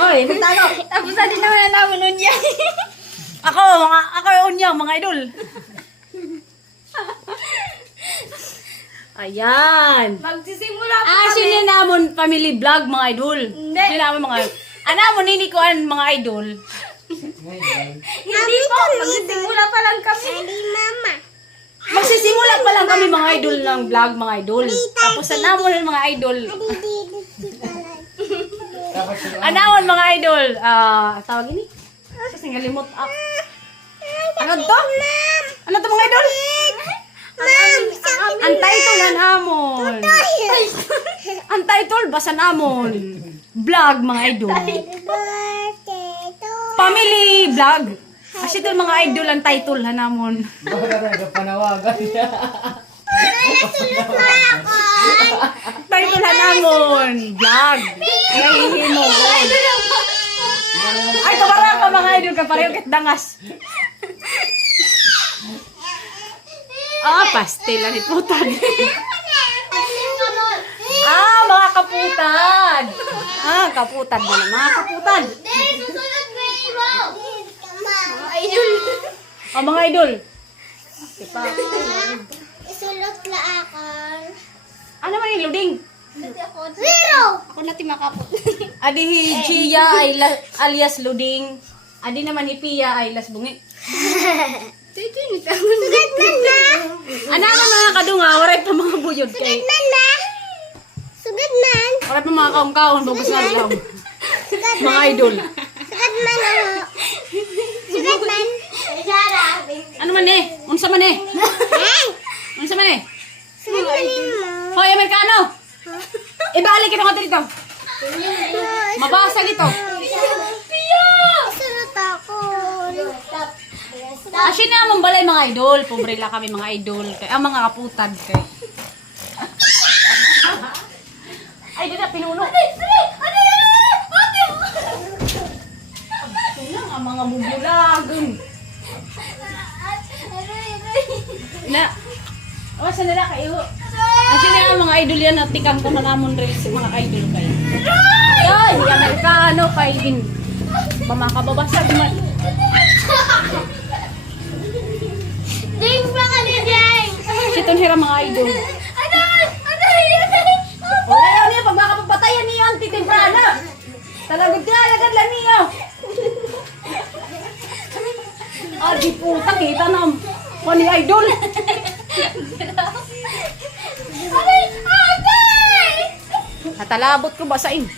Hoy, magtago. Tapos na din naman na naman niya. Ako yung unyang, mga idol. Ayan. Magsisimula pa Sino namon family vlog, mga idol? Hindi. Sino namon mga idol? Namon ninikuan, mga idol. Hindi po, magsisimula pa lang kami. Magsisimula pa lang kami, mga idol, ng vlog, mga idol. Tapos namon ng mga idol. Namon, mga idol. Tawag ini? Tapos ngalimot. Ano to? Ano to, mga idol? Ang title na namon. Ang title, basa namon. Vlog, mga idol. Family vlog. Kasi ito mga idol ang title na namon. Panawagan niya. Title na namon. Vlog. Ngayon mo. Ay, kabara ka mga idol ka pareho kit dangas. Pastel lang iputad. Mga kaputad. Kaputad na lang. Mga kaputad. Mga idol. Isulot la ako. Ano man yung loading? Zero! Ako natin makapot. Adi Gia ay alias loading. Adi naman ni Pia ay las bungi. Sugat man na! Ano mga kadunga? Waray pa mga buyod kay. Sugat man na! Sugat man! Waray pa mga kaong-kaon. Bagus nga lang. Mga idol. Sugat man ako. Sugat man! Ano man eh? Unsa man eh? Unsa man eh? Sugat man mo. Hoy, Amerikano! Ibalik kita ko dito. Mabasag ito. Isulot ako. Asya na mong balay mga idol. Pobre lang kami mga idol. Ang mga kaputad kay. Ay, di na pinuno. Ito ang mga bubulag. Na. Sa nila kayo. Asya na ang mga idol yan at tikam ko na namon rin sa mga idol kayo. Ay, Amerikano kay din. Pamakababasag man. Ding mga ding! Siton hira mga idol. O, ayaw niya, pag makapapatayan niya ang titimprana. Talagod ka, agad lang niya. Di puta, kita na. Pani idol. Natalabot ko basain.